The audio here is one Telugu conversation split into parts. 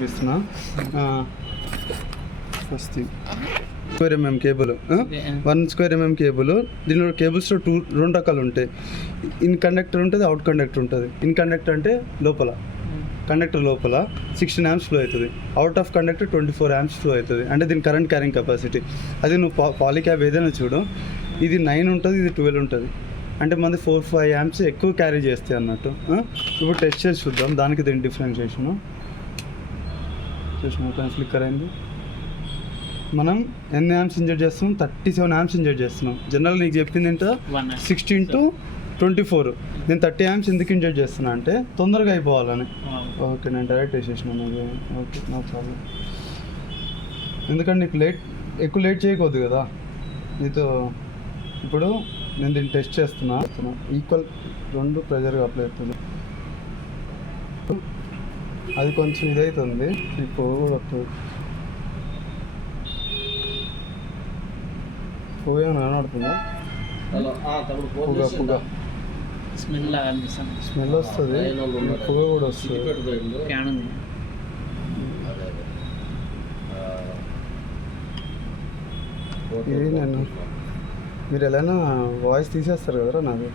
చూపిస్తున్నా. First square MM cable, 1 square MM cable. దీనిలో కేబుల్స్లో రెండు రకాలు ఉంటాయి. ఇన్ కండక్టర్ ఉంటుంది, అవుట్ కండక్టర్ ఉంటుంది. ఇన్ కండక్టర్ అంటే లోపల, కండక్టర్ లోపల 16 amps ఫ్లో అవుతుంది. Out of conductor 24 amps flow అవుతుంది. అంటే దీని కరెంట్ క్యారింగ్ కెపాసిటీ. అది నువ్వు పాలిక్యాబ్ ఏదైనా చూడు, ఇది 9 ఉంటుంది, ఇది 12 ఉంటుంది. అంటే మనది 4-5 amps ఎక్కువ క్యారీ చేస్తాయి అన్నట్టు. ఇప్పుడు టెస్ట్ చేసి చూద్దాం దానికి దీని డిఫరెన్షియేషను. చూసిన ఫ్లిక్కర్ అయింది. మనం ఎన్ని amps ఇంజెక్ట్ చేస్తున్నాం? 37 amps ఇంజెక్ట్ చేస్తున్నాం. జనరల్ నీకు చెప్పింది ఏంటో 16 to 24. నేను 30 amps ఎందుకు ఇంజెక్ట్ చేస్తున్నా అంటే తొందరగా అయిపోవాలని. ఓకే, నేను డైరెక్ట్ వేసేసినాను. Okay, no problem. ఎందుకంటే నీకు ఎక్కువ లేట్ చేయకూడదు కదా నీతో. ఇప్పుడు నేను దీన్ని టెస్ట్ చేస్తున్నా. ఈక్వల్ 2 ప్రెజర్గా అప్లై అవుతుంది. అది కొంచెం ఇదవుతుంది, ఇప్పుడు కూడా వస్తుంది. పొగ కనబడుతుందా? పొగ స్మెల్ వస్తుంది, పొగ కూడా వస్తుంది. ఇది నేను మీరు ఎలానా వాయిస్ తీసేస్తారు కదరా నాది.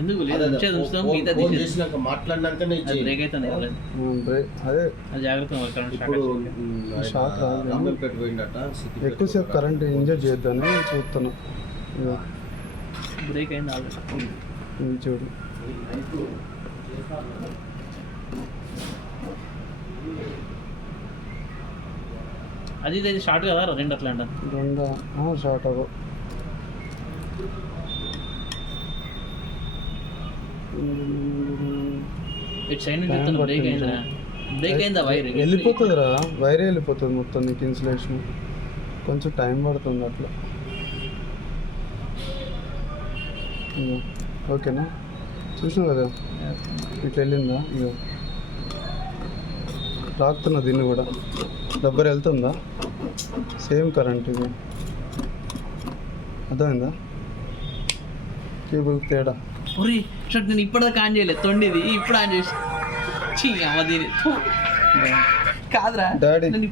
ఎందుకు అదే షాక్ రాదు. ఎక్కువసేపు కరెంట్ ఇంజెక్ట్ చేద్దామని చూస్తాను. బ్రేక్ అయింది ఇది చూడు. అది షార్ట్ కదా, 2 అట్లా అంట. 2 షార్ట్ అవ్వ. ఇటు సైడ్ నుంచి బ్రేక్ అయిందా? బ్రేక్ అయిందా? వైర్ వెళ్ళిపోతుందిరా, వైరే వెళ్ళిపోతుంది మొత్తం. నీకు ఇన్సులేషన్ కొంచెం టైం పడుతుంది అట్లా. ఓకేనా? చూసినావు కదా ఇట్లా వెళ్ళిందా? ఇక రాకుతున్నా దీన్ని కూడా. రబ్బర్ వెళ్తుందా? సేమ్ కరెంట్ ఇది. అర్థమైందా? కేబుల్ తేడా. నేను ఇప్పటిదాకా ఆన్ చేయలేదు, తొండిది ఇప్పుడు ఆన్ చేసి. కాదురా డాడీ.